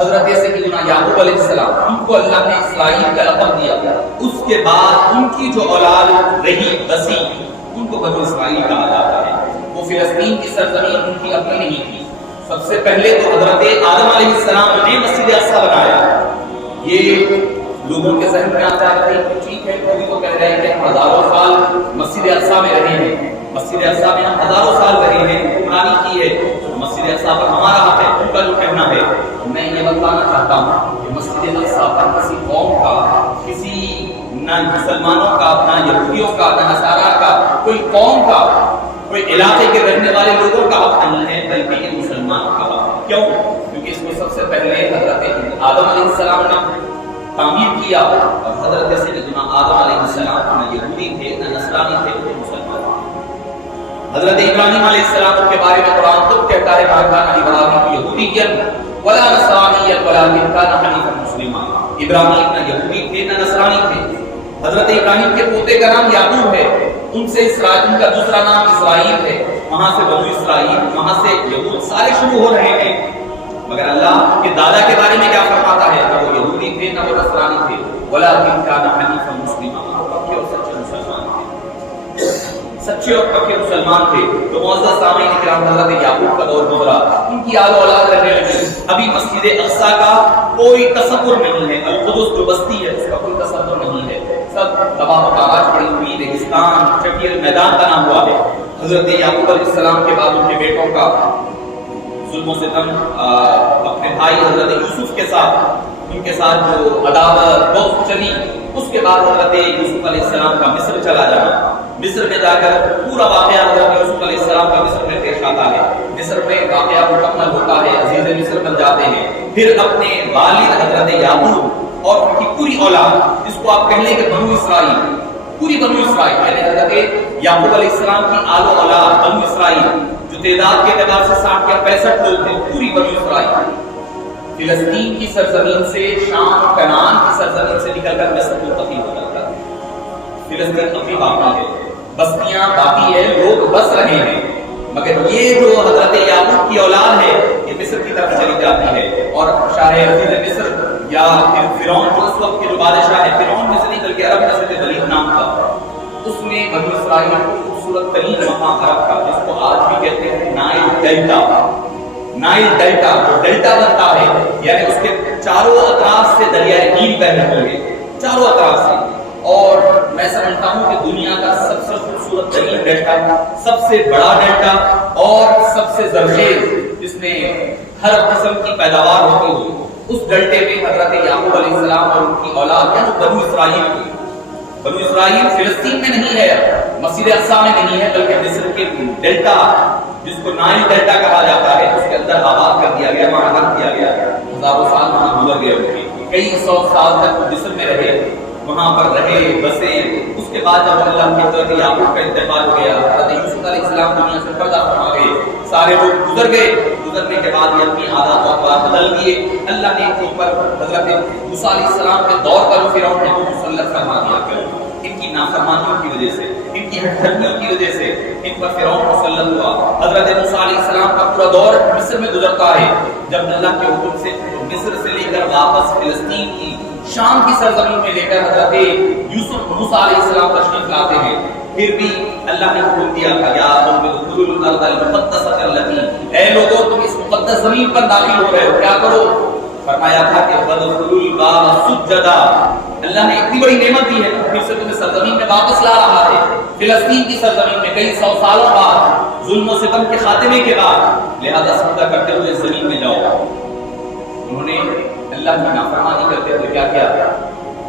حضرت سیدنا یعقوب علیہ السلام ان کو اللہ نے اسرائیل کا لقب دیا، اس کے بعد ان کی جو اولاد رہی بسی ان کو بنو اسرائیل کہا جاتا ہے۔ وہ فلسطین کی سرزمین ان کی اپنی نہیں تھی۔ سب سے پہلے تو حضرت آدم علیہ السلام نے مسجد اقصی بنایا۔ یہ لوگوں کے ذہن میں آتا ہے کہ ٹھیک ہے، کوئی تو کہہ رہے ہیں کہ ہم ہزاروں سال مسجد اقصی میں رہے ہیں، مسجد اقصی میں ہم ہزاروں سال رہے ہیں، حکمرانی کی ہے، مسجد اقصی پر ہمارا حق ہے، ان کا جو کہنا ہے۔ میں یہ بتانا چاہتا ہوں کہ مسجد اقصی پر کسی قوم کا، کسی نہ مسلمانوں کا، نہ یہودیوں کا، نہ نصارہ کا، کوئی قوم کا، کوئی علاقے کے رہنے والے لوگوں کا حق نہیں ہے، بلکہ یہ مسلمانوں کا حق ہے۔ کیوں؟ کیونکہ اس کو سب سے پہلے حضرت آدم علیہ السلام نے تعمیر کیا، اور حضرت سیدنا آدم علیہ السلام نہ یہودی تھے نہ نصرانی تھے، وہ مسلمان تھے۔ حضرت ابراہیم علیہ السلام کے بارے میں قرآن خود کہتا ہے ما کان ابراہیم یہودیا ولا نصرانیا ولکن کان حنیفا مسلما۔ ابراہیم نہ یہودی تھے نہ نصرانی تھے۔ حضرت ابراہیم کے پوتے کا نام یعقوب ہے، ان سے اسرائیل، ان کا دوسرا نام اسرائیل ہے، وہاں سے بنو اسرائیل، وہاں سے یہود سارے شروع ہو رہے ہیں۔ مگر اللہ کے دادا کے بارے میں کیا فرماتا ہے؟ نہ وہ یہودی تھے نہ وہ نصرانی تھے، ولکن کان حنیفا مسلما، پکے اور سچے مسلمان تھے، سچے اور پکے مسلمان تھے۔ تو معزز سامعین کرام، حضرت یعقوب کا دور گزرا، ان کی آل اولاد رہنے لگی۔ ابھی مسجد اقصی کا کوئی تصور نہیں ہے، القدس جو بستی ہے اس کا کوئی تصور نہیں ہے، سب تباہ و تاراج پڑی ہوئی ریگستان، چٹیل میدان بنا ہوا ہے۔ حضرت یعقوب علیہ السلام کے بعد ان کے بیٹوں کا ظلم و ستم، اپنے بھائی حضرت یوسف کے ساتھ، ان کے ساتھ جو عداوت بغض چلی، اس کے بعد حضرت یوسف علیہ السلام کا مصر چلا جانا۔ مصر میں جا کر پورا واقعہ حضرت یوسف علیہ السلام کا مصر میں پیش آتا ہے۔ مصر میں واقعہ مکمل ہوتا ہے، عزیز مصر بن جاتے ہیں۔ پھر اپنے والد حضرت یعقوب اور ان کی پوری اولاد، جس کو آپ کہہ لیں کہ بنو اسرائیل، پوری بنو اسرائیل، یعنی حضرت یعقوب علیہ السلام کی آل و اولاد بنو اسرائیل، جو تعداد کے اعتبار سے 60 یا 65 لوگ تھے، پوری بنو اسرائیل فلسطین کی سرزمین سے، شام کنعان کی سرزمین سے نکل کر مصر منتقل ہو جاتا ہے۔ فلسطین ابھی باقی ہے، بستیاں باقی ہے، لوگ بس رہے ہیں، مگر یہ جو حضرت یعقوب کی اولاد ہے یہ مصر کی طرف چلی جاتی ہے، اور شاہ عزیز مصر یا پھر فرعون جو اس وقت کے جو بادشاہ ہے، فرعون میں سے نہیں بلکہ عرب نسل کے ولید نام تھا، اس نے بنو اسرائیل کو خوبصورت ترین مقام پر رکھا، جس کو آج بھی کہتے ہیں نائل ڈیلٹا۔ نائل ڈیلٹا جو ڈیلٹا بنتا ہے، یعنی اس کے چاروں اطراف سے دریائے نیل بہ رہے ہیں، چاروں اطراف سے۔ اور میں سمجھتا ہوں کہ دنیا کا سب سے خوبصورت ترین ڈیلٹا، سب سے بڑا ڈیلٹا اور سب سے زرخیز، جس میں ہر قسم کی پیداوار ہوتی ہوئی، اس ڈیلٹے میں حضرت یعقوب علیہ السلام اور ان کی اولاد یعنی بنو اسرائیل کی، بنو اسرائیل فلسطین میں نہیں ہے، مسجد اقصی میں نہیں ہے، بلکہ مصر کے ڈیلٹا، جس کو نائل ڈیلٹا کہا جاتا ہے، اس کے اندر آباد کر دیا گیا، وہاں رکھ دیا گیا، ہزاروں سال وہاں گزر گئے، ان کے کئی سو سال تک مصر میں رہے، وہاں پر رہے بسے۔ اس کے بعد جب اللہ کی حضرت یعقوب کا انتقال ہو گیا، حضرت یوسف علیہ السلام دنیا سے پردہ فرما گئے، سارے لوگ گزر گئے، گزرنے کے بعد یہ اپنی عادات و اقوال بدل دیے۔ اللہ نے ان کے اوپر حضرت موسیٰ علیہ السلام کے دور پر فرعون نے مسلط فرما دیا، ان کی نافرمانیوں کی وجہ سے، ان کی ہٹھڑیوں کی وجہ سے ان پر فرعون مسلط ہوا۔ حضرت موسیٰ علیہ السلام کا پورا دور مصر میں گزرتا ہے، جب اللہ کے حکم سے مصر سے لے کر واپس فلسطین کی شام کی سرزمین میں لے کر حضرت یوسف موسیٰ علیہ السلام تشریف لاتے ہیں، پھر بھی اللہ نے حکم دیا کہ یا قوم ادخلوا الارض المقدسۃ التي، اے لوگوں تم اس مقدس زمین پر داخل ہو رہے ہو، کیا کرو؟ فرمایا تھا کہ فادخلوا الباب سجدا، اللہ نے اتنی بڑی نعمت دی ہے، پھر سے تمہیں سرزمین میں واپس لا رہا ہے، فلسطین کی سرزمین میں کئی سو سالوں بعد، ظلم و ستم کے خاتمے کے بعد، لہذا سجدہ کرتے ہوئے زمین میں جاؤ۔ انہوں نے اللہ کی نافرمانی کرتے ہوئے کیا کیا؟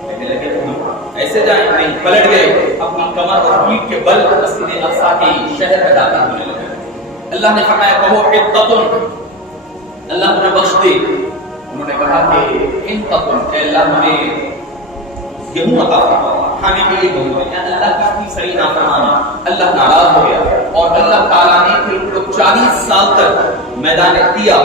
کہنے لگے ہم ایسے جائیں نہیں، پلٹ گئے، اپنی کمر اور پیٹھ کے بل مسجد اقصی کے شہر میں داخل ہونے لگے۔ اللہ نے فرمایا کہو حطۃ، اللہ تمہیں بخش دے۔ انہوں نے کہا کہ حطۃ، اے اللہ ہمیں گیہوں عطا فرما، کھانے کے لیے گیہوں ہے، یعنی اللہ کی اتنی ساری نافرمانی، اللہ ناراض ہو گیا، اور اللہ تعالیٰ نے پھر ان کو 40 سال تک میدان طیہ،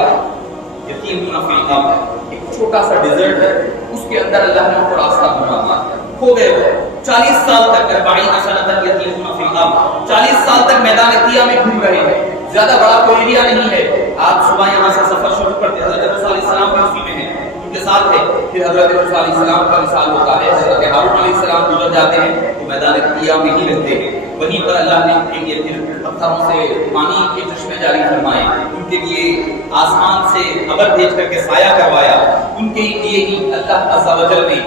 یتیمون فی الارض، ایک چھوٹا سا ڈیزرٹ ہے، اس کے اندر اللہ نے ان کو راستہ بنا دیا، کھو گئے وہ 40 سال تک، 40 سنۃ یتیمون فی الارض، 40 سال تک میدان طیہ میں گھوم رہے ہیں، زیادہ بڑا کوئی ایریا نہیں ہے۔ آپ صبح یہاں سے سفر شروع کرتے ہیں، حضرت موسیٰ علیہ السلام بھی اسی میں ہیں، کے ساتھ ہے. پھر حضرت موسیٰ علیہ السلام کا مثال ہوتا ہے. حضرت ہارون علیہ السلام گزر جاتے ہیں تو میدان طیہ میں ہی رہتے ہیں. وہیں پر اللہ نے ان کے لیے پھر پتھروں سے پانی کے چشمے جاری فرمائے, ان کے لیے آسمان سے ابر بھیج کر کے سایہ کروایا, ان کے لیے ہی اللہ عز و جل نے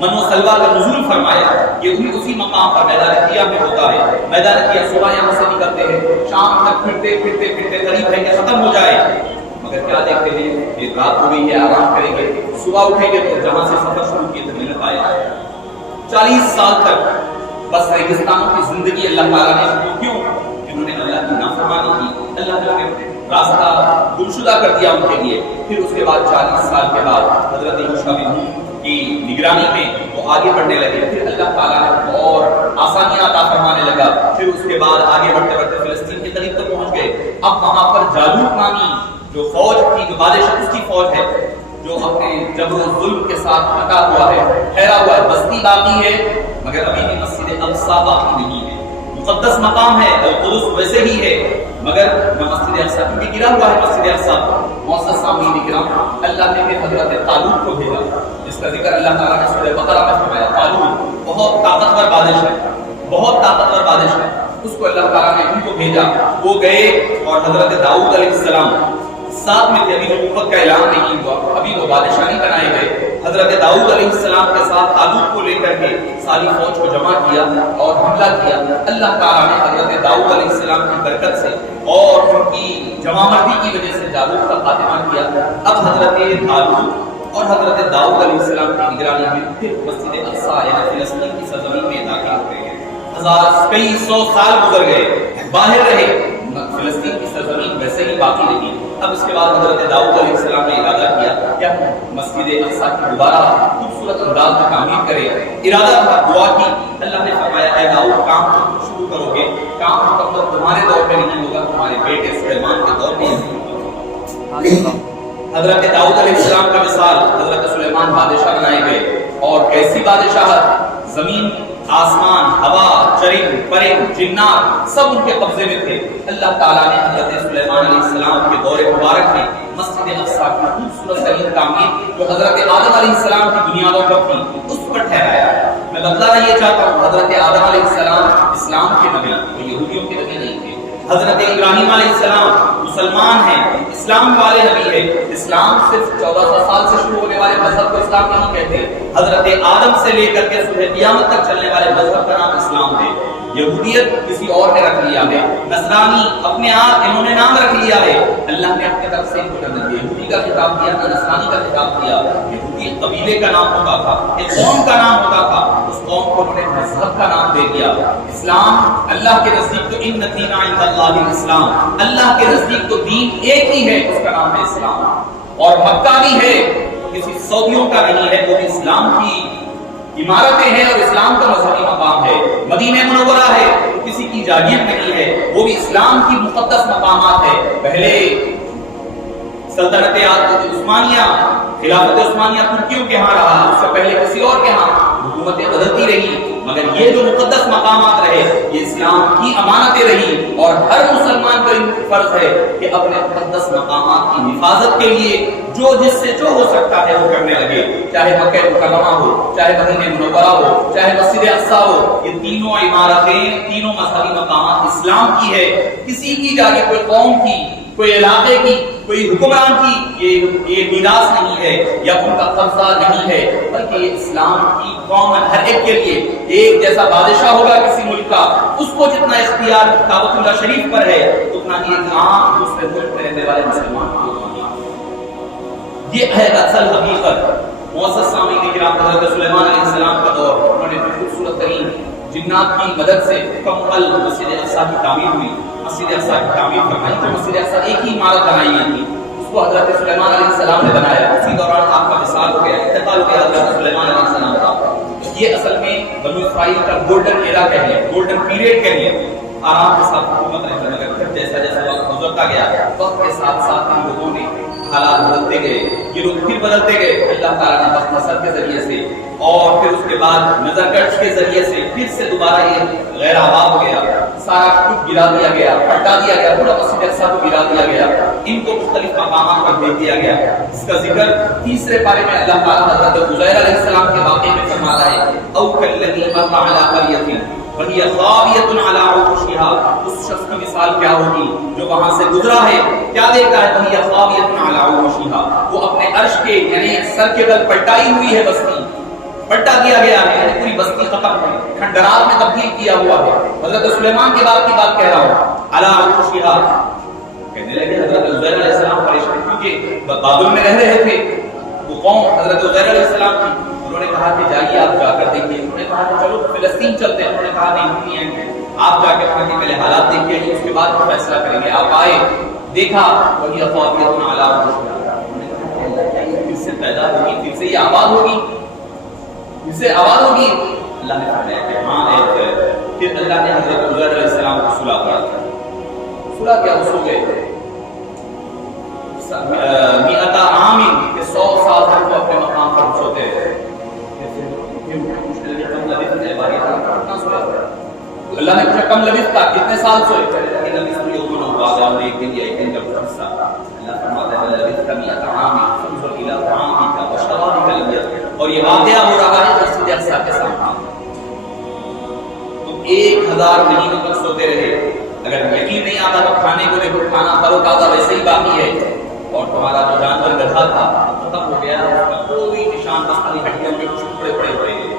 من و سلوہ کا نزول فرمایا. یہ بھی اسی مقام پر میدان طیہ میں ہوتا ہے. میدان طیہ صبح یہاں سے نکلتے ہیں, شام تک پھرتے پھرتے پھرتے قریب ہے کہ ختم ہو جائے, مگر کیا دیکھتے ہیں کہ رات ہو گئی ہے, آرام کریں گے, صبح اٹھیں گے تو جہاں سے سفر شروع کیے تھے ملت آیا. 40 سال تک بس ریگستانوں کی زندگی اللہ تعالیٰ نے, کیوں؟ انہوں نے اللہ کی نافرمانی کی, اللہ تعالیٰ نے راستہ گمشدہ کر دیا ان کے لیے. پھر اس کے بعد 40 سال کے بعد حضرت یوشع بن نون کی نگرانی میں وہ آگے بڑھنے لگے. پھر اللہ تعالیٰ نے اور آسانیاں عطا فرمانے لگا. پھر اس کے بعد آگے بڑھتے بڑھتے فلسطین کے قریب تک پہنچ گئے. اب وہاں پر جالوت نامی جو فوج تھی, جو بادشاہ اس کی فوج ہے, جو اپنے جبر و ظلم کے ساتھ ٹھکا ہوا ہے, ٹھہرا ہوا ہے. بستی باقی ہے مگر ابھی بھی مسجد اقصیٰ باقی نہیں ہے. مقدس مقام ہے, القدس ویسے ہی ہے مگر نہ مسجد اقصیٰ, کیونکہ گرا ہوا ہے مسجد اقصیٰ. معزز سامعین کرام, اللہ نے پھر حضرت طالوت کو بھیجا, جس کا ذکر اللہ تعالیٰ نے سورہ بقرہ میں فرمایا. طالوت بہت طاقتور بادشاہ ہے, بہت طاقتور بادشاہ ہے. اس کو اللہ تعالیٰ نے ان کو بھیجا. وہ گئے اور حضرت داؤد علیہ السلام ساتھ میں تھے. ابھی نبوت کا اعلان نہیں ہوا, ابھی وہ بادشاہ نہیں بنائے گئے. حضرت داؤد علیہ السلام کے ساتھ طالوت کو لے کر کے ساری فوج کو جمع کیا اور حملہ کیا. اللہ تعالیٰ نے حضرت داؤد علیہ السلام کی برکت سے اور ان کی جمع مردی کی وجہ سے جالوت کا خاتمہ کیا. اب حضرت طالوت اور حضرت داؤد علیہ السلام کی نگرانی میں پھر مسجد اقصیٰ یعنی فلسطین کی سرزمین میں داخل ہوتے ہیں. کئی سو سال گزر گئے, باہر رہے, فلسطین کی سرزمین ویسے ہی باقی رہی. اب اس کے بعد حضرت داؤد علیہ السلام نے ارادہ کیا کہ ہم مسجد اقصیٰ کی دوبارہ خوبصورت انداز میں تعمیر کریں. ارادہ تھا, دعا کی. اللہ نے فرمایا اے داؤد, کام شروع کرو گے, کام مکمل تمہارے دور میں نہیں ہوگا, تمہارے بیٹے سلیمان کے دور میں ہوگا. حضرت داؤد علیہ السلام کا مثال, حضرت سلیمان بادشاہ بنائے گئے. اور کیسی بادشاہت, زمین آسمان ہوا چرند پرند جنات سب ان کے قبضے میں تھے. اللہ تعالیٰ نے حضرت سلیمان علیہ السلام کے دور مبارک میں مسجد اقصیٰ کی خوبصورت ترین تعمیر جو حضرت آدم علیہ السلام کی بنیادوں پر تھی اس پر ٹھہرایا. میں بتلانا یہ چاہتا ہوں, حضرت آدم علیہ السلام اسلام کے نبی, وہ یہودیوں کے نبی نہیں تھے. حضرت ابراہیم علیہ السلام مسلمان ہیں, اسلام والے نبی ہے. اسلام صرف 1400 سال سے شروع ہونے والے مذہب کو اسلام نہیں کہتے. حضرت آدم سے لے کر کے صبح قیامت تک چلنے والے مذہب کا نام اسلام ہے. یہودیت کسی اور نے رکھ لیا ہے, نصرانی اپنے آپ انہوں نے نام رکھ لیا ہے. اللہ نے اپنے طرف سے ان کو نہ یہودی کا خطاب دیا نہ نصرانی کا خطاب دیا. یہودی ایک قبیلے کا نام ہوتا تھا, ایک قوم کا نام ہوتا تھا, اس قوم کو انہوں نے مذہب کا نام دے دیا. اسلام اللہ کے نزدیک تو ان دین عند اللہ الاسلام, اللہ کے نزدیک تو دین ایک ہی ہے, اس کا نام ہے اسلام. اور مکہ بھی ہے, کسی سعودیوں کا نہیں ہے, وہ بھی اسلام کی عمارتیں ہیں اور اسلام کا مذہبی مقام ہے. مدینہ منورہ ہے, کسی کی جاگیر نہیں ہے, وہ بھی اسلام کی مقدس مقامات ہے. پہلے سلطنت عثمانیہ, خلافت عثمانیہ ترکیوں کے ہاں رہا, اس سے پہلے کسی اور کے ہاں حکومتیں بدلتی رہی, مگر یہ جو مقدس مقامات رہے یہ اسلام کی امانتیں رہی. اور ہر مسلمان کا فرض ہے کہ اپنے مقدس مقامات کی حفاظت کے لیے جو جس سے جو ہو سکتا ہے وہ کرنے لگے. چاہے مکہ مکرمہ ہو, چاہے مدینہ منورہ ہو, چاہے مسجد اقصیٰ ہو, یہ تینوں عمارتیں, تینوں مذہبی مقامات اسلام کی ہے. کسی کی جا کے کوئی قوم کی, کوئی علاقے کی, کوئی حکمران کی یہ میراث نہیں ہے یا ان کا قبضہ نہیں ہے, بلکہ یہ اسلام کی قوم ہر ایک کے لیے ایک جیسا بادشاہ ہوگا کسی ملک کا, اس کو جتنا اختیار کعبۃ اللہ شریف پر ہے اتنا ایک عام دوسرے ملک میں رہنے والے مسلمان کو. یہ ہے اصل حقیقت. معزز سامعین کرام, حضرت سلیمان علیہ السلام کا دور, انہوں نے خوبصورت ترین جنات کی مدد سے مکمل مسجد اقصیٰ کی تعمیر ہوئی. مسجد اقصیٰ کی تعمیر فرمائی تو مسجد اقصیٰ ایک ہی عمارت بنائی گئی تھی, اس کو حضرت سلیمان علیہ السلام نے بنایا. اسی دوران آپ کا وصال ہو گیا, انتقال ہو گیا حضرت سلیمان علیہ السلام کا. یہ اصل میں بنو اسرائیل کا گولڈن ایرا کہہ لیں, گولڈن پیریڈ کہہ لیں. آرام کے ساتھ حکومت رہتا, مگر پھر جیسے جیسا جیسا وقت گزرتا گیا وقت کے ساتھ ساتھ ان لوگوں نے حالات بدلتے گئے، یہ لوگ پھر بدلتے گئے، اللہ تعالیٰ نے وقت نصر کے ذریعے سے اور پھر اس کے بعد نظر کش کے ذریعے سے پھر سے دوبارہ یہ غیر آباد ہو گیا، سارا کچھ گرا دیا گیا، پلٹا دیا گیا، پورا مسجد اقصیٰ کو گرا دیا گیا، ان کو مختلف مقامات پر بھیج دیا گیا۔ اس کا ذکر تیسرے پارے میں اللہ تعالیٰ حضرت عزیر علیہ السلام کے واقعے میں فرماتا ہے، او کالذی مر علی قریۃ وہی خاویۃ علی عروشها، اس شخص کی مثال کیا ہوگی جو وہاں سے گزرا ہے، کیا دیکھا ہے، وہی خاویۃ علی عروشها، وہ اپنے عرش کے یعنی سر کے بل پلٹائی ہوئی ہے، بستی پلٹا دیا گیا ہے، یعنی پوری بستی ختم ہے، کھنڈرات میں تبدیل کیا ہوا ہے۔ حضرت سلیمان کے بعد کی بات کہہ رہا ہوں، علی عروشها کہنے لگے حضرت عزیر علیہ السلام پریشان کیونکہ بابل میں رہ رہے تھے وہ قوم حضرت عزیر علیہ السلام کی، انہوں نے کہا کہ جائیے آپ جا کر دیکھیے، انہوں نے کہا کہ چلو فلسطین چلتے ہیں، انہوں نے کہا نہیں ہم نہیں آئیں گے، آپ جا کے وہاں کے پہلے حالات دیکھیے اس کے بعد فیصلہ کریں گے۔ آپ آئے، دیکھا وہی خاویۃ علی عروشها، پھر سے پیدا ہوگی، پھر سے یہ آباد ہوگی، پھر سے آباد ہوگی۔ اللہ نے فرمایا کہ ہاں پھر اللہ نے حضرت عزیر علیہ السلام کو صلح کیا، صلح کیا، وہ سو گئے میعۃ عام کہ 100 سال تک وہ اپنے مقام پر سوتے ہیں۔ اللہ نے پوچھا کم لبثت، کتنے سال سوئے؟ کہ لبثت یوما او بعض یوم، ایک دن یا ایک دن کا کچھ حصہ۔ اللہ فرماتا ہے لبثت میعۃ عام فانظر الی طعامک وشرابک لم یتغیر، اور یہ واقعہ ہو رہا ہے مسجد اقصیٰ کے سامنے، تم 1000 مہینوں تک سوتے رہے، اگر یقین نہیں آتا تو کھانے کو دیکھو، کھانا تر و تازہ ویسے ہی باقی ہے، اور تمہارا جو جانور گدھا تھا ختم ہو گیا، اس کا کوئی نشان بس خالی ہڈیوں میں کچھ ٹکڑے پڑے ہوئے ہیں۔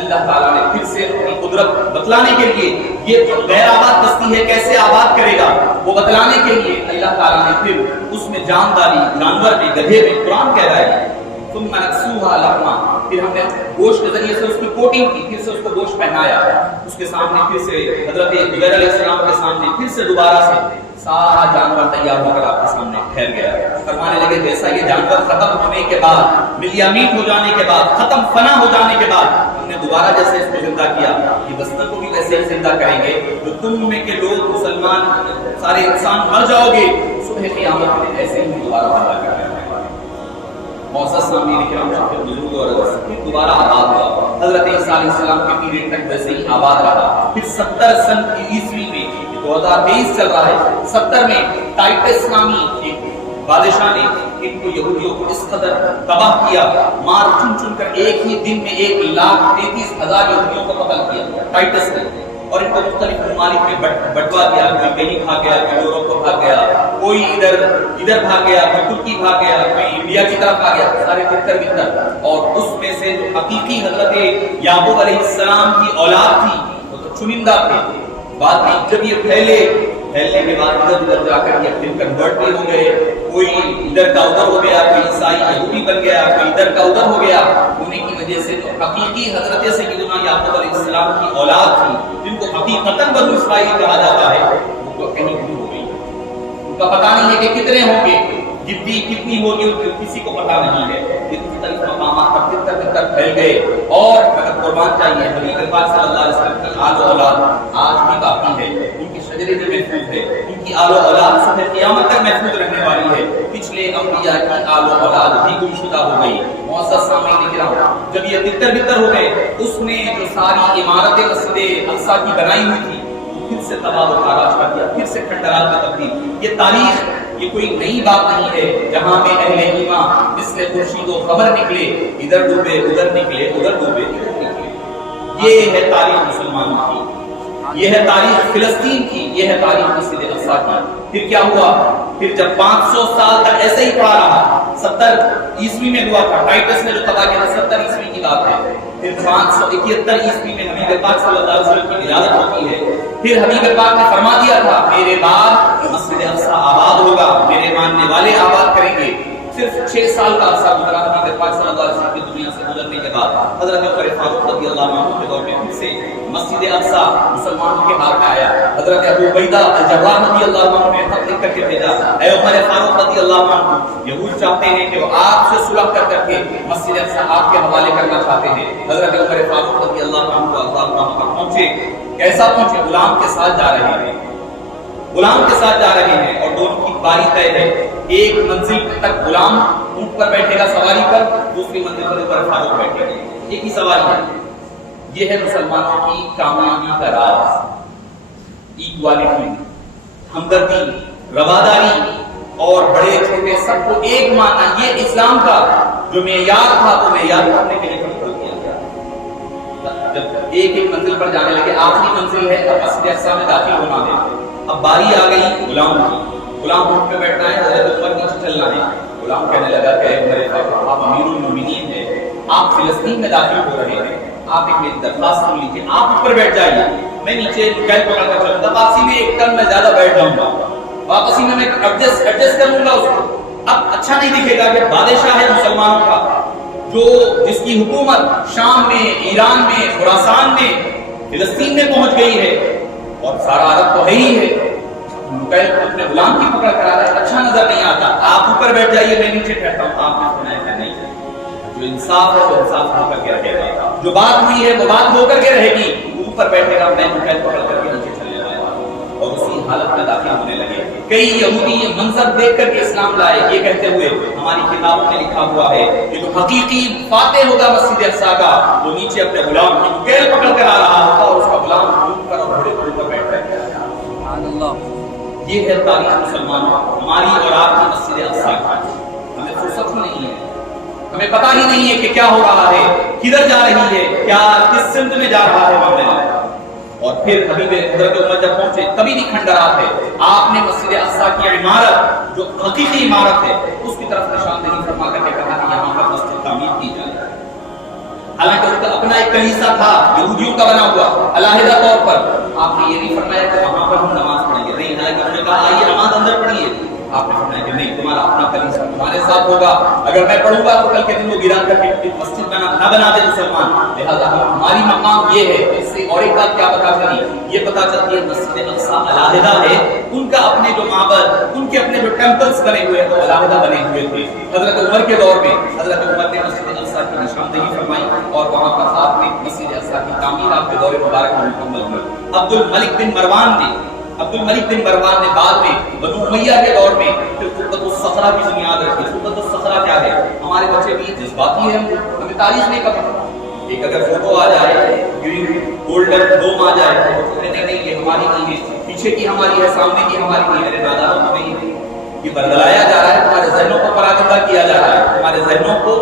اللہ تعالیٰ نے پھر سے اپنی قدرت بتلانے کے لیے یہ جو غیر آباد بستی ہے کیسے آباد کرے گا وہ بتلانے کے لیے اللہ تعالیٰ نے پھر اس میں جان ڈالی، جانور میں، گدھے میں، قرآن کہہ رہا ہے ثم نکسوها لحما، پھر ہم نے گوشت کے ذریعے سے اس کی کوٹنگ کی، پھر سے اس کو گوشت پہنایا، اس کے سامنے پھر سے حضرت عزیر علیہ السلام کے سامنے پھر سے دوبارہ سے سارا جانور تیار ہو کر آپ کے سامنے ٹھہر گیا۔ فرمانے لگے جیسا یہ جانور ختم ہونے کے بعد، ملیا میٹ ہو جانے کے بعد، ختم فنا ہو جانے کے بعد ہم نے دوبارہ جیسے اس کو زندہ کیا، یہ بستر کو بھی ویسے ہی زندہ کریں گے، جو تم میں کے لوگ مسلمان سارے انسان مر جاؤ گے، صبح قیامت میں ایسے ہی دوبارہ زندہ کر دیں گے۔ معزز سامعین کرام، شیخ بزرگ اور پھر دوبارہ آباد ہوا، حضرت عیسیٰ علیہ السلام کے پیریڈ تک ویسے ہی آباد رہا۔ پھر 70 سن عیسوی میں 2023 چل رہا ہے، 70 میں ٹائٹس نامی ایک بادشاہ نے ان کو یہودیوں کو اس قدر تباہ کیا، مار چن چن کر ایک ہی دن میں 1,33,000 یہودیوں کو قتل کیا ٹائٹس نے، اور ان کو مختلف ممالک میں بٹوا دیا، کوئی کہیں بھاگ گیا، کوئی یورپ کو بھاگ گیا، کوئی ادھر بھاگ گیا، کوئی ترکی بھاگ گیا، کوئی انڈیا کی طرف آ گیا، سارے تر، اور اس میں سے جو حقیقی حضرت یعقوب علیہ السلام کی اولاد تھی وہ تو چنندہ تھے، بعد میں جب یہ پھیلنے کے بعد ادھر جا کر یہ پھر کنورٹ بھی ہو گئے، کوئی ادھر کا ادھر ہو گیا، کوئی عیسائی یہودی بن گیا، کوئی ادھر کا ادھر ہو گیا، انہیں کی وجہ سے جو حقیقی حضرت سیدنا یعقوب علیہ السلام کی اولاد تھی جن کو حقیقتاً بنو اسرائیل کہا جاتا ہے وہ کہیں دور ہو گئی، ان کا پتہ نہیں ہے کہ کتنے ہوں گے، گدی کتنی ہوگی کسی کو پتہ نہیں ہے، یہ مختلف مقامات پر تر پھیل گئے، اور اگر قربان چاہیے حبیب پاک صلی اللہ علیہ وسلم کی آل و اولاد آج بھی باقی ہے، ان کی شجرے بھی محفوظ ہے، ان کی آل و اولاد صبح قیامت تک محفوظ رہنے والی ہے، پچھلے انبیاء کی آل و اولاد بھی گمشدہ ہو گئی۔ معزز سامعین کرام، جب یہ بتر ہو گئے، اس نے جو ساری عمارتیں مسجد اقصیٰ کی بنائی ہوئی تھی پھر سے تباہ و خراب کر دیا، پھر سے کھنڈرات میں تبدیل۔ یہ تاریخ یہ کوئی نئی بات نہیں ہے، جہاں میں اہل ایمان مثل خورشید و خبر نکلے، ادھر ڈوبے ادھر نکلے، ادھر ڈوبے ادھر نکلے، یہ ہے تاریخ مسلمانوں کی، یہ ہے تاریخ فلسطین کی، یہ ہے تاریخ مسجد اقصیٰ کی۔ پھر کیا ہوا؟ پھر جب 500 سال تک ایسے ہی پڑا رہا، 70 عیسوی میں ہوا تھا، ٹائٹس نے جو تباہ کیا تھا 70 عیسوی کی بات ہے، پھر 571 عیسوی میں حبیب پاک صلی اللہ علیہ وسلم کی ولادت ہوتی ہے، پھر حبیب پاک نے فرما دیا تھا میرے بعد مسجد اقصیٰ آباد ہوگا، میرے ماننے والے آباد کریں گے۔ صرف 6 سال کا عرصہ گزرا حبیب پاک صلی اللہ علیہ وسلم کی دنیا سے گزرنے کے بعد، حضرت عمر فاروق رضی اللہ عنہ کے دور میں پھر سے مسجد اقصیٰ مسلمانوں کے ہاتھ میں آیا۔ حضرت ابو عبیدہ الجراح رضی اللہ عنہ نے خط لکھ کر کے بھیجا، اے عمر فاروق رضی اللہ عنہ، یہود چاہتے ہیں کہ وہ آپ سے صلح کر کے مسجد اقصیٰ آپ کے حوالے کرنا چاہتے ہیں۔ حضرت عمر فاروق رضی اللہ عنہ کو اللہ عنہ پر پہنچے، کیسا پہنچے؟ غلام کے ساتھ جا رہے ہیں، غلام کے ساتھ جا رہے ہیں اور دونوں کی باری طے ہے. ایک منزل تک غلام اونٹ پر بیٹھے گا سواری پر, دوسری منزل پر اوپر فاروق بیٹھے گا. ایک ہی سواری ہے. یہ ہے مسلمانوں کی کامیابی کا راز. ایکوالٹی, ہمدردی, رواداری اور بڑے چھوٹے سب کو ایک ماننا, یہ اسلام کا جو معیار تھا وہ معیار کرنے کے لیے مقرر کیا گیا. جب ایک ایک منزل پر جانے لگے, آخری منزل ہے, اب مسجد اقصی میں داخل ہونا ہے. اب باری آ گئی غلام کی. غلام اٹھ پہ بیٹھنا ہے, حضرت عمر نیچے چلنا ہے. غلام کہنے لگا کہ میرے پاس آپ امیر المومنین ہیں, آپ فلسطین میں داخل ہو رہے ہیں, آپ ایک میری درخواست سن لیجیے, آپ اوپر بیٹھ جائیے, میں نیچے گیل پکڑ کر چلوں گا, واپسی میں ایک ٹرن میں زیادہ بیٹھ جاؤں گا, واپسی میں ایڈجسٹ کر لوں گا اس کو. اب اچھا نہیں دکھے گا کہ بادشاہ ہے مسلمانوں کا, جو جس کی حکومت شام میں, ایران میں, خراسان میں, فلسطین میں پہنچ گئی ہے اور سارا عرب تو ہے ہی ہے, اپنے غلام کی پکڑ کرا رہا ہے, اچھا نظر نہیں آتا. آپ اوپر بیٹھ جائیے, میں نیچے بیٹھتا ہوں. آپ نے سنا ہے نہیں, جو انصاف ہے وہ انصاف ہو کر کے رہے گا, جو بات ہوئی ہے وہ بات ہو کر کے رہے گی. اوپر بیٹھے گا, میں پکڑ کر کے نیچے چلے جائے گا. اور اسی حالت میں داخل ہونے لگے. کئی یہودی یہ منظر دیکھ کر کے اسلام لائے, یہ کہتے ہوئے ہماری کتابوں میں لکھا ہوا ہے کہ جو حقیقی فاتح ہوگا مسجد اقصی کا, وہ نیچے اپنے غلام کی کیل پکڑ کر آ رہا ہوگا اور اس کا غلام ڈوب کر اور گھوڑے پر بیٹھ کر. سبحان اللہ. یہ ہے تاریخ مسلمانوں, ہماری اور آپ کی مسجد اقصی کی. ہمیں فرصت نہیں ہے, ہمیں پتہ ہی نہیں ہے کہ کیا ہو رہا ہے, کدھر جا رہی ہے, کیا کس سمت میں جا رہا ہے معاملہ. اور پھر حبیب حضرت عمر جب پہنچے تبھی نہیں کھنڈرات ہے. آپ نے مسجد اقصی کی عمارت جو حقیقی عمارت ہے اس کی طرف نشاندہی فرما کر کے کہا کہ یہاں پر مسجد تعمیر کی جائے. حالانکہ ان کا اپنا ایک کلیسا تھا یہودیوں کا بنا ہوا علیحدہ طور پر. آپ نے یہ نہیں فرمایا کہ وہاں پر ہم نماز پڑھیں گے, نہیں. حالانکہ انہوں نے کہا آئیے نماز اندر پڑھیے. آپ نے فرمایا کہ نہیں, تمہارا اپنا کلیسا تمہارے ساتھ ہوگا, اگر میں پڑھوں گا تو کل کے دن وہ گرا کر کے مسجد نہ بنا دے مسلمان. لہذا ہماری مقام یہ ہے. اس سے اور ایک بات کیا پتا چلی, یہ پتا چلتی ہے مسجد اقصی علیحدہ ہے, ان کا اپنے جو معبد, ان کے اپنے جو ٹیمپلز بنے ہوئے ہیں وہ علیحدہ بنے ہوئے تھے. حضرت عمر کے دور میں حضرت عمر نے مسجد اقصی کی نشاندہی فرمائی اور وہاں پر آپ نے مسجد اقصی کی تعمیر آپ کے دور مبارک میں مکمل ہوئی. عبد الملک بن مروان نے بعد میں بنو امیہ کے دور میں پھر قبۃ الصخرہ کی بنیاد رکھی. قبۃ الصخرہ کیا ہے؟ ہمارے بچے بھی جذباتی ہیں, ہمیں تاریخ نہیں پتہ. ایک اگر فوٹو آ جائے, گولڈن ڈوم آ جائے تو نہیں یہ ہماری نہیں ہے, پیچھے کی ہماری ہے, سامنے کی ہماری نہیں ہے. میرے دادا کو نہیں ہے, یہ بدلایا جا رہا ہے, ہمارے ذہنوں کو پراگندہ کیا جا رہا ہے, ہمارے ذہنوں کو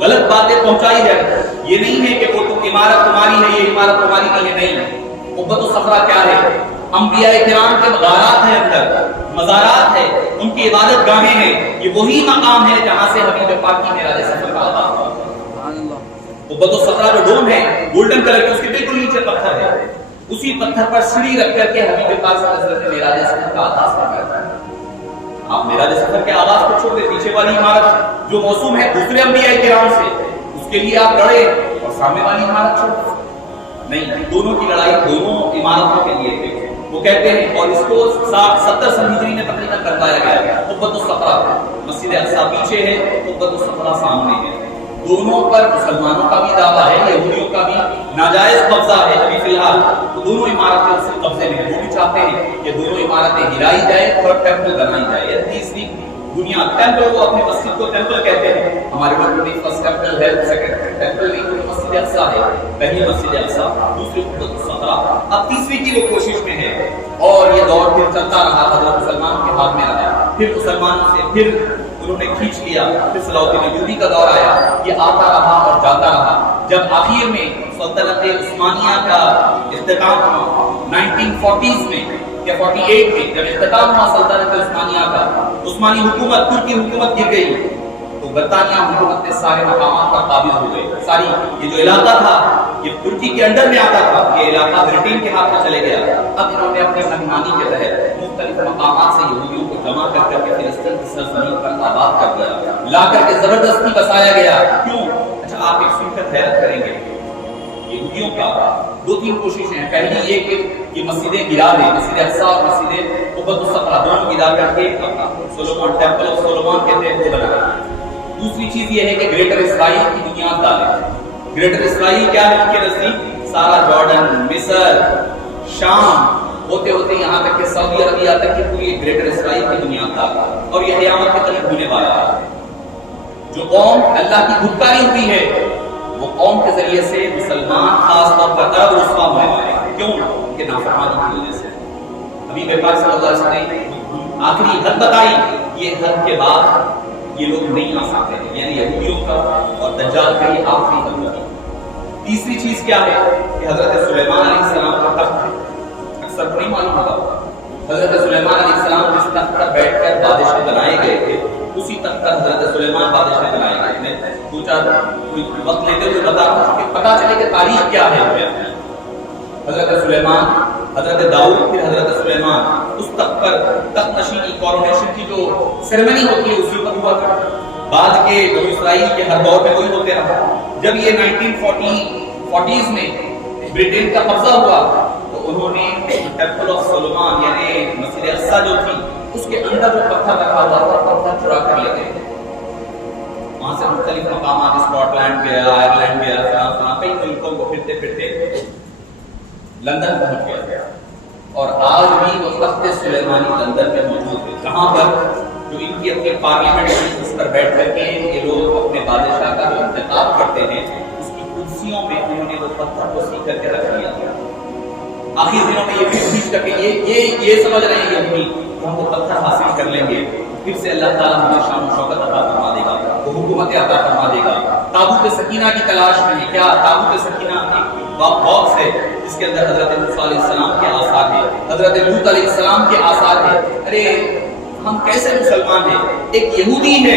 غلط باتیں پہنچائی جائے. یہ نہیں ہے کہ وہ عمارت تمہاری ہے, یہ عمارت تمہاری نہیں ہے. نہیں, قبۃ الصخرہ کیا ہے؟ انبیاء کرام کے غارات ہیں, اندر مزارات ہیں, ان کی عبادت گاہیں ہیں. یہ وہی مقام ہے جہاں سے حبیب پاک کی معراج سفر کا آغاز ہوا. قبۃ الصخرہ جو ڈوم ہے گولڈن کلر کی, اس کے بالکل نیچے پتھر ہے, اسی پتھر پر سیڑھی رکھ کر کے حبیب پاک صلی اللہ علیہ وسلم نے معراج سفر کا آغاز فرمایا. آپ معراج سفر کے آغاز کو چھوڑ دیں, پیچھے والی عمارت جو موسوم ہے دوسرے انبیاء کرام سے, اس کے لیے آپ لڑے, اور سامنے والی عمارت چھوڑ دیں. نہیں, دونوں کی لڑائی دونوں عمارتوں کے لیے تھی. وہ کہتے ہیں, اور اس کو 60-70 ہجری میں تقریباً بتایا گیا. قبۃ الصخرہ مسجد اقصی پیچھے ہے, قبۃ الصخرہ سامنے ہے. دونوں پر مسلمانوں کا بھی دعویٰ ہے, یہودیوں کا بھی ناجائز قبضہ ہے. ابھی فی الحال تو دونوں عمارتیں اس کے قبضے میں ہیں. وہ بھی چاہتے ہیں کہ دونوں عمارتیں گرائی جائیں اور ٹیمپل بنائی جائے. تیسری دنیا ٹیمپل, وہ اپنے مسجد کو ٹیمپل کہتے ہیں. ہمارے ملک میں فرسٹ ٹیمپل ہے, سیکنڈ ٹیمپل نہیں, مسجد اقصی ہے. پہلی مسجد اقصی, دوسری قبۃ الصخرہ, اب تیسری کی وہ کوشش میں ہے. اور یہ دور پھر چلتا رہا, حضرت مسلمانوں کے ہاتھ میں آیا, پھر مسلمانوں سے پھر انہوں نے کھینچ لیا. پھر صلاح الدین ایوبی کا دور آیا, یہ آتا رہا اور جاتا رہا. جب آخر میں سلطنت عثمانیہ کا اختتام ہوا 1940s میں یا 48 میں, جب اختتام ہوا سلطنت عثمانیہ کا, عثمانی حکومت, ترکی حکومت گر گئی, تو برطانیہ حکومت نے سارے مقامات پر قابض ہو گئے. ساری یہ جو علاقہ تھا یہ ترکی کے انڈر میں آتا تھا, یہ علاقہ برطانیہ کے ہاتھ میں چلے گیا. اب انہوں نے اپنی منمانی کے تحت مختلف مقامات سے یہودیوں کو جمع کر کے فلسطین کی سرزمین پر آباد کر دیا, لا کر کے زبردستی بسایا گیا. کیوں؟ اچھا, آپ ایک سن کر حیرت کریں گے. یہودیوں کا 2-3 کوششیں ہیں. پہلی یہ کہ یہ مسجدیں گرا دیں, مسجد اقصی اور مسجد قبۃ الصخرہ دونوں گرا کر کے سولومون ٹیمپل آف سولومون کہتے ہیں وہ بنایا. دوسری چیز یہ ہے کہ گریٹر اسرائیل کی بنیاد ڈالیں. گریٹر اسرائیل کیا ہے ان کے نزدیک؟ سارا جارڈن, مصر, شام, ہوتے ہوتے یہاں تک کہ سعودی عربیہ تک کی پوری گریٹر اسرائیل کی بنیاد تھا اور یہ قیامت کے قریب ہونے والا ہے۔ جو قوم اللہ کی دھتکاری ہوئی ہے وہ قوم کے ذریعے سے مسلمان خاص طور پر عرب رسوا ہونے والے ہیں۔ کیوں؟ کہ نافرمانی کی وجہ سے۔ حبیب پاک صلی اللہ علیہ وسلم نے آخری حد بتائی، یہ حد کے بعد یہ لوگ نہیں آ سکتے ہیں، یعنی یہودیوں کا اور دجال کا یہ آخری حد ہوگی۔ تیسری چیز کیا ہے کہ حضرت سلیمان علیہ السلام کا تخت ہے، اکثر نہیں معلوم ہوگا۔ حضرت سلیمان علیہ السلام جس تخت پر بیٹھ کر بادشاہ بنائے گئے تھے اسی تخت پر حضرت سلیمان بادشاہ بنائے گئے تھے۔ دو چار وقت لیتے ہوئے بتا کہ پتا چلے کہ تاریخ کیا ہے۔ حضرت سلیمان، حضرت داؤد، پھر حضرت سلیمان، اس تخت پر تخت نشینی کورونیشن کی جو سیریمنی ہوتی ہے اسی پر ہوا کرتا۔ بعد کے بنو اسرائیل کے ہر دور میں وہی ہوتے رہا۔ جب یہ 1940s میں برٹن کا قبضہ ہوا تو انہوں نے ٹیمپل آف سولومان یعنی مسجد اقصی جو تھی اس کے اندر جو پتھر رکھا ہوا تھا پتھر چرا کر لے گئے۔ وہاں سے مختلف مقامات، اسکاٹ لینڈ گیا، آئرلینڈ گیا، فرانس، کئی ملکوں کو پھرتے پھرتے لندن پہنچ گیا اور آج بھی وہ تخت سلیمانی لندن میں موجود ہے، جہاں پر جو ان کی اپنے پارلیمنٹ اس پر بیٹھ کر کے یہ لوگ اپنے بادشاہ کا جو انتخاب کرتے ہیں اس کی کرسیوں میں انہوں نے وہ پتھر کو سی کر کے رکھ لیا تھا۔ آخر دنوں میں یہ بھی کوشش کر کے یہ سمجھ رہے ہیں کہ ہم وہ پتھر حاصل کر لیں گے، پھر سے اللہ تعالیٰ ہمیں شان و شوکت عطا فرما دے گا، وہ حکومت عطا فرما دے گا۔ تابوت سکینہ کی تلاش میں کیا تابوت سکینہ ایک باکس ہے جس کے اندر حضرت موسیٰ علیہ السلام کے آثار ہیں، حضرت لوط علیہ السلام کے آثار ہیں۔ ارے ہم کیسے مسلمان ہیں؟ ایک یہودی ہے،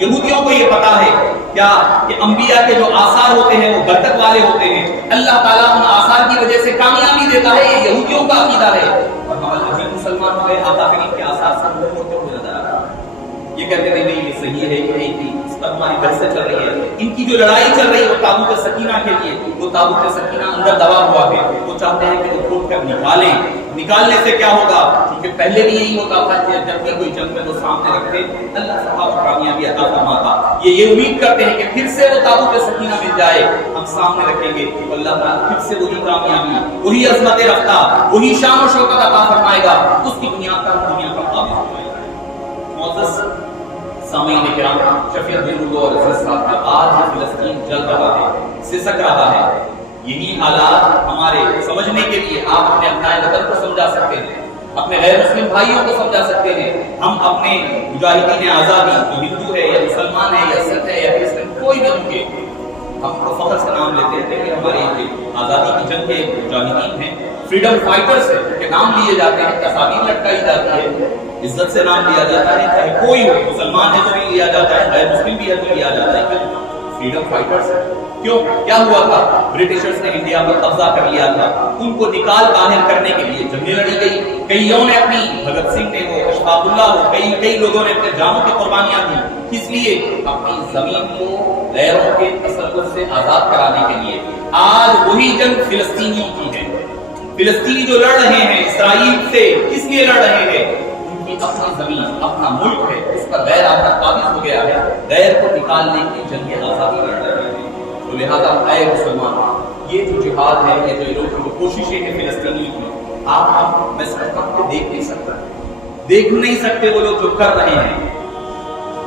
یہودیوں کو یہ پتا ہے کیا کہ انبیاء کے جو آثار ہوتے ہیں وہ برکت والے ہوتے ہیں، اللہ تعالیٰ ان آثار کی وجہ سے کامیابی دیتا ہے، یہ یہودیوں کا عقیدہ ہے۔ اور ہمارے مسلمان ہوئے آقا کریم کے آثار سے ہم لوگ ہوتے نظر آ رہا ہے۔ یہ کہتے ہیں نہیں یہ صحیح ہے کہ نہیں تھی، اس پر ہماری بحث چل رہی ہے۔ ان کی جو لڑائی چل رہی ہے وہ تابوت سکینہ کے لیے، وہ تابوت سکینہ اندر دبا ہوا ہے، وہ چاہتے ہیں کہ وہ کھول کر نکالیں۔ نکالنے سے کیا ہوگا؟ کیونکہ پہلے بھی یہی ہوتا تھا کہ جب بھی کوئی جنگ میں وہ سامنے رکھتے اللہ صحابہ کو کامیابی عطا فرماتا۔ یہ امید کرتے ہیں کہ پھر سے وہ تابوت سکینہ مل جائے، ہم سامنے رکھیں گے تو اللہ تعالیٰ پھر سے وہی کامیابی، وہی عظمت رفتہ، وہی شان و شوکت عطا فرمائے گا، اس کی بنیاد پر دنیا کا قابل ہو جائے گا۔ معزز سامعین کرام، شفیع دین اور عزیز صاحب کا آج فلسطین جل رہا ہے، سسک رہا ہے۔ یہی حالات ہمارے سمجھنے کے لیے آپ اپنے ابنائے وطن کو سمجھا سکتے ہیں، اپنے غیر مسلم بھائیوں کو سمجھا سکتے ہیں۔ ہم اپنے مجاہدین آزادی جو ہندو ہے یا مسلمان ہے یا سکھ ہے یا کرسچن کوئی بھی ہوں گے، ہم کو فخر سے نام لیتے ہیں کہ ہمارے آزادی کی جنگ کے مجاہدین ہیں، فریڈم فائٹرز ہیں، ان کے نام لیے جاتے ہیں، تصاویر لٹکائی جاتی ہے، عزت سے نام لیا جاتا ہے، چاہے کوئی ہو، مسلمان ہے تو بھی لیا جاتا ہے، غیر مسلم بھی ہے تو لیا جاتا ہے، فریڈم فائٹرز ہیں۔ کیوں؟ کیا ہوا تھا؟ برٹشرز نے انڈیا پر قبضہ کر لیا تھا، ان کو نکال باہر کرنے کے لیے جنگیں لڑی گئی، کئیوں نے اپنی، بھگت سنگھ نے ہو، اشفاق اللہ ہو، کئی لوگوں نے اپنے جانوں کی قربانیاں دی، کس لیے؟ اپنی زمین کو غیروں کے تسلط سے آزاد کرانے کے لیے۔ آج وہی جنگ فلسطینیوں کی ہے، فلسطینی جو لڑ رہے ہیں اسرائیل سے، کس لیے لڑ رہے ہیں؟ ان کی اپنی زمین، اپنا ملک ہے، اس پر غیر آزاد قابض ہو گیا ہے، غیر کو نکالنے کی جنگ آزادی لڑ رہے ہیں۔ تو لہذا اے مسلمان، یہ جو جہاد ہے، یہ جو لوگ جو کوششیں ہیں فلسطینیوں کی، آپ میں سمجھتا ہوں کہ دیکھ نہیں سکتے وہ لوگ جو کر رہے ہیں،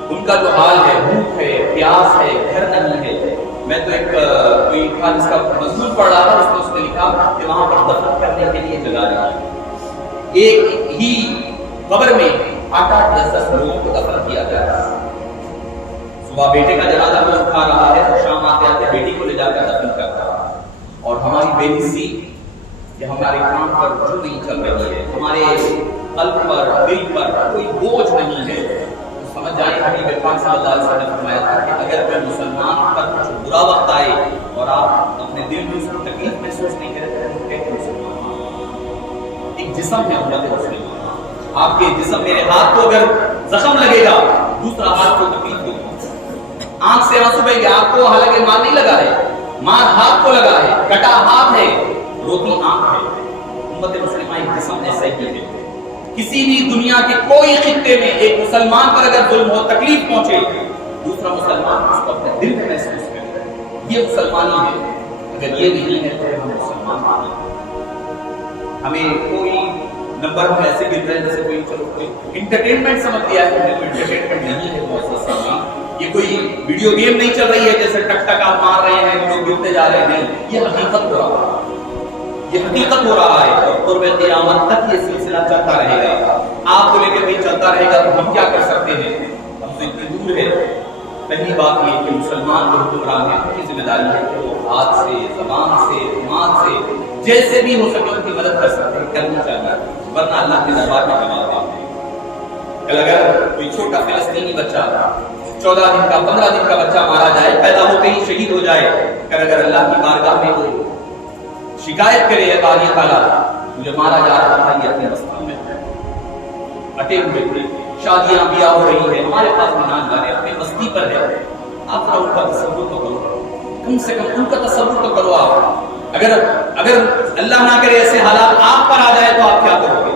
ان کا جو حال ہے، بھوک ہے، پیاس ہے، گھر نہیں ہے۔ میں تو ایک کوئی تھا جس کا مضمون پڑھ رہا تھا، اس نے لکھا کہ وہاں پر دفن کرنے کے لیے جگہ نہیں، ایک ہی قبر میں 8-10 لوگوں کو دفن کیا جا رہا ہے۔ صبح بیٹے کا جنازہ کوئی اٹھا رہا ہے تو شام آتے آتے بیٹی کو لے جا کر دفن کرتا ہے، اور ہماری بے حسی کہ ہمارے کام پر جو نہیں چل رہی ہے، ہمارے قلب پر، دل پر کوئی بوجھ نہیں ہے، تو سمجھ جائیں حبیب پاک صلی اللہ علیہ وسلم نے فرمایا تھا کہ اگر کوئی مسلمان پر کچھ برا وقت آئے اور آپ اپنے دل میں اس کو تکلیف محسوس نہیں کرتے تو کہتے مسلمان ایک جسم ہے، امت مسلم، آپ کے جسم، میرے ہاتھ کو اگر زخم لگے گا دوسرا ہاتھ کو تکلیف ہوگی، آنکھ سے آنسو بہے گے، آپ کو حالانکہ مار نہیں لگا ہے، مار ہاتھ کو لگا ہے، کٹا ہاتھ ہے، روتی آنکھ ہے۔ امت مسلمہ ایک جسم ایسا ہی ہے، کسی بھی دنیا کے کوئی خطے میں ایک مسلمان پر اگر ظلم ہو، تکلیف پہنچے، دوسرا مسلمان اس کو اپنے دل میں محسوس کرے، یہ مسلمانی ہے۔ اگر یہ نہیں ہے تو ہم مسلمان نہیں، ہمیں کوئی نمبر ہم ایسے گر رہے ہیں جیسے کوئی چلو کوئی انٹرٹینمنٹ سمجھ لیا ہے، کوئی انٹرٹینمنٹ نہیں ہے معزز سامعین، یہ کوئی ویڈیو گیم نہیں چل رہی ہے جیسے ٹک ٹک آپ مار رہے ہیں لوگ گرتے جا رہے ہیں، نہیں، یہ حقیقت ہو رہا ہے، یہ حقیقت ہو رہا ہے، اور قرب قیامت تک یہ سلسلہ چلتا رہے گا۔ آپ کو لے کے بھائی چلتا رہے گا تو ہم کیا کر سکتے ہیں؟ ہم تو اتنے دور ہے۔ پہلی بات یہ کہ مسلمان جو حکمران ہیں ان کی ذمہ داری ہے کہ وہ ہاتھ سے، زبان سے، ایمان سے جیسے بھی ہو سکے ان کی مدد کر سکتے ہیں، کرنا چاہیے، ورنہ اللہ کے دربار میں جواب دیں گے۔ کل اگر کوئی چھوٹا فلسطینی بچہ 14 دن کا 15 دن کا بچہ مارا جائے، پیدا ہوتے ہی شہید ہو جائے، اگر اللہ کی بارگاہ میں وہ شکایت کرے یا باری تعالیٰ مجھے مارا جا رہا تھا، یہ اپنے بستی میں اٹے ہوئے تھے، شادیاں بیاہ ہو رہی ہیں، ہمارے پاس مہمان جا رہے ہیں، اپنی بستی پر ہے، آپ ذرا ان کا تصور تو کرو، کم سے کم ان کا تصور تو کرو۔ آپ اگر اللہ نہ کرے ایسے حالات آپ پر آ جائے تو آپ کیا کرو گے؟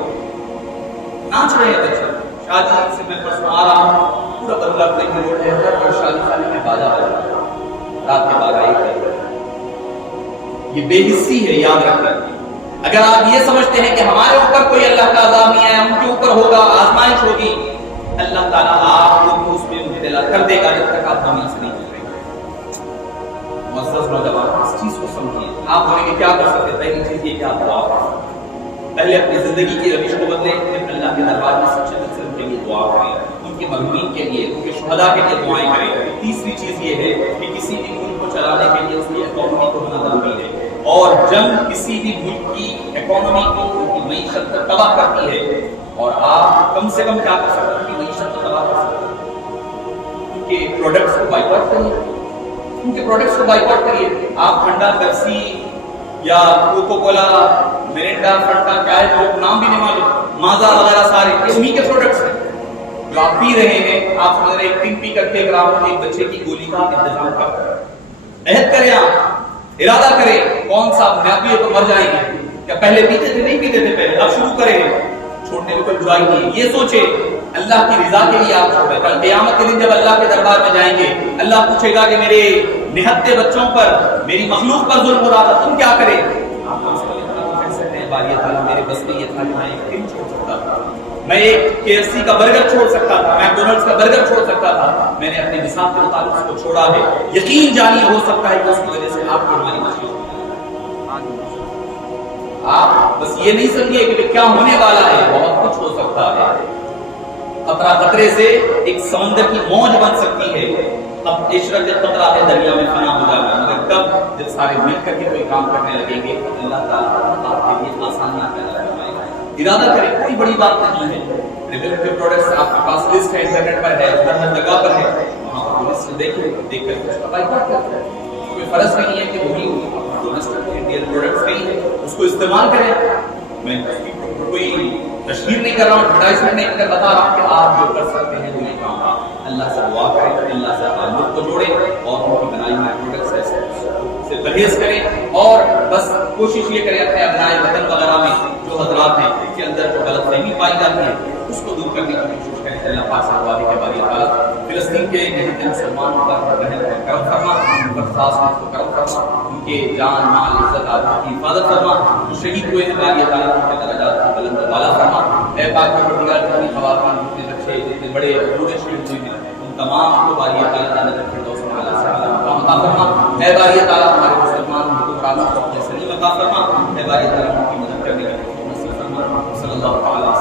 ناچ رہے ہیں بچے، شادی سے میں پرسوں آ رہا ہوں، پورا بدلا پلے روڈ ہے، ہر شادی خانے میں باجا بج رہا ہے، رات کے 12 بجے۔ یہ بے حسی ہے، یاد رکھیں۔ اگر آپ یہ سمجھتے ہیں کہ ہمارے اوپر کوئی اللہ کا عذاب نہیں ہے، ہم کے اوپر ہوگا، آزمائش ہوگی، اللہ تعالیٰ آپ کو بھی اس میں مبتلا کر دے گا جب تک آپ حامیل سے نہیں کریں گے۔ معزز نوجوان، اس چیز کو سمجھیے۔ آپ بولیں گے کیا کر سکتے ہیں؟ پہلی چیز یہ کہ آپ دعا کریں، پہلے اپنی زندگی کی روش کو بدلیں، پھر اللہ کے دربار میں سچے دل سے ان کے لیے دعا کریں، ان کے مرحومین کے لیے، ان کے شہداء کے لیے دعائیں کریں۔ تیسری چیز یہ ہے کہ کسی بھی ملک کو چلانے کے لیے اس کی اکانومی کو ہونا ضروری ہے، اور جنگ کسی بھی ملک کی اکانومی کو، ان کی معیشت کو تباہ کرتی ہے، اور آپ کم سے کم کیا کر سکتے ہیں؟ ان کی معیشت کو تباہ کر سکتے ہیں، ان کے پروڈکٹس کو بائیکاٹ کریے، ان کے پروڈکٹس کو بائیکاٹ کریے۔ آپ ٹھنڈا، پیپسی یا کوکو کولا، مرینڈا، فنٹا، کیا ہے جو نام بھی نہیں معلوم، مازا وغیرہ، سارے یہ انہی کے پروڈکٹس ہیں جو آپ پی رہے ہیں۔ آپ سمجھ رہے ہیں ایک دن پی کر کے اگر آپ ایک بچے کی گولی کا انتظام کر عہد کریں، آپ ارادہ کریں، کون سا میں پیے تو مر جائیں گے، کیا پہلے پیتے تھے؟ نہیں پیتے تھے پہلے، اب شروع کریں، چھوڑنے میں کوئی برائی نہیں ہے۔ یہ سوچے اللہ کی رضا کے لیے آپ چھوڑیں، کل قیامت کے دن جب اللہ کے دربار میں جائیں گے، اللہ پوچھے گا کہ میرے نہتے بچوں پر، میری مخلوق پر ظلم ہو رہا تھا، تم کیا کرے؟ آپ کم سے کم اتنا تو کہہ سکتے ہیں، باری تعالیٰ میرے بس میں یہ تھا کہ میں ایک دن چھوڑ سکتا تھا، میں ایک KFC کا برگر چھوڑ سکتا تھا، میک ڈونلڈس کا برگر چھوڑ سکتا تھا، میں نے اپنے نصاب کے مطابق اس کو چھوڑا ہے۔ یقین جانی ہو سکتا ہے کہ اس کی وجہ سے آپ کو ہماری مشکل ہوگی۔ آپ بس یہ نہیں سمجھیے کہ کیا ہونے والا ہے، بہت کچھ ہو سکتا ہے۔ قطرہ قطرے سے ایک سمندر کی موج بن سکتی ہے، اب عشرت قطرہ ہے دریا میں فنا ہو جائے گا، مگر کب جب سارے مل کر کے کوئی کام کرنے لگیں گے اللہ تعالیٰ آپ کے لیے آسانیاں پیدا کرائے گا۔ ارادہ کریں، کوئی بڑی بات نہیں ہے۔ ریلیٹیو پروڈکٹس آپ کے پاس لسٹ ہے، انٹرنیٹ پر ہے، ہر جگہ پر ہے، وہاں پر لسٹ دیکھ کر اس کا بائیکاٹ کریں۔ کوئی فرض نہیں ہے کہ وہی ڈومیسٹک انڈین پروڈکٹس نہیں ہے، اس کو استعمال کریں۔ میں کوئی تشہیر نہیں کر رہا ہوں، ایڈورٹائزمنٹ نہیں کر بتا رہا ہوں کہ آپ جو کر سکتے ہیں وہ یہ کام آپ اللہ سے دعا کریں، اللہ سے تعلق کو جوڑیں، اور ان کی بنائی ہوئی پروڈکٹس سے پرہیز کریں، اور بس کوشش یہ کریں اپنے ابنائے وطن وغیرہ میں جو حضرات ہیں ان کے اندر جو غلط فہمی پائی جاتی ہے اس کو دور کرنے کی کوشش کریں۔ اللہ پاک سے دعا ہے کہ باری تعالیٰ فلسطین کے نہتے مسلمانوں پر رحم کرم فرما، ان پر خاص کرم فرما، ان کے جان مال عزت آبرو کی حفاظت فرما، جو شہید ہوئے ہیں باری تعالیٰ ان کے درجات کو بلند و بالا فرما۔ اے پاک پروردگار، جتنی خواتین، جتنے بچے، جتنے بڑے بوڑھے شہید ہوئے ہیں ان تمام کو باری تعالیٰ جنت الفردوس میں اعلیٰ سے اعلیٰ مقام عطا فرما۔ اے باری تعالیٰ ہمارے مسلمان حکمرانوں کو اپنے سلیم عطا فرما۔ اے باری تعالیٰ ان کی مدد کرنے کی توفیق نصیب فرما۔ صلی اللہ تعالیٰ